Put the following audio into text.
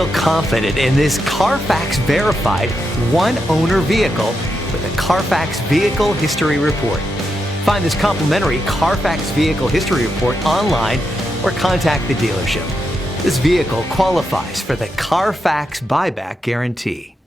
Feel confident in this Carfax verified one-owner vehicle with a Carfax Vehicle History Report. Find this complimentary Carfax Vehicle History Report online or contact the dealership. This vehicle qualifies for the Carfax Buyback Guarantee.